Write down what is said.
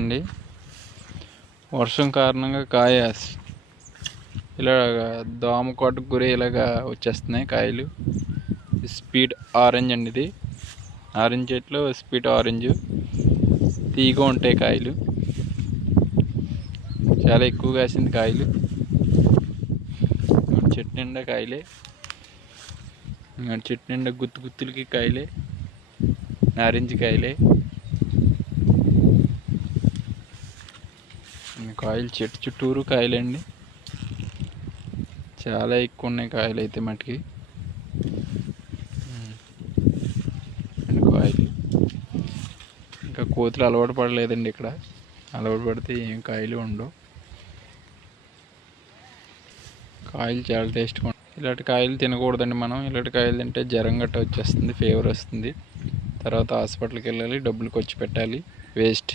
అండి వర్షం కారణంగా కాయ ఇలా దోమ కొట్టుకు గురి ఇలాగా వచ్చేస్తున్నాయి కాయలు. స్వీట్ ఆరెంజ్ అండి, ఇది ఆరెంజ్ చెట్లు స్వీట్ ఆరెంజ్ తీగ ఉంటాయి కాయలు. చాలా ఎక్కువ కాసింది కాయలు. చెట్టు నిండా కాయలే, చెట్టు నిండా గుత్తు గుత్తులకి కాయలే, నారింజ కాయలే. కాయలు చెట్టు చుట్టూరు కాయలండి, చాలా ఎక్కువ ఉన్నాయి కాయలు అయితే మటుకి. కాయలు ఇంకా కోతులు అలవాటు పడలేదండి ఇక్కడ. అలవాటు పడితే ఏం కాయలు ఉండవు. కాయలు చాలా టేస్ట్గా ఉంటాయి. ఇలాంటి కాయలు తినకూడదండి మనం. ఇలాంటి కాయలు తింటే జ్వరం గట్ట వచ్చేస్తుంది, ఫీవర్ వస్తుంది. తర్వాత హాస్పిటల్కి వెళ్ళాలి, డబ్బులు ఖర్చు పెట్టాలి, వేస్ట్.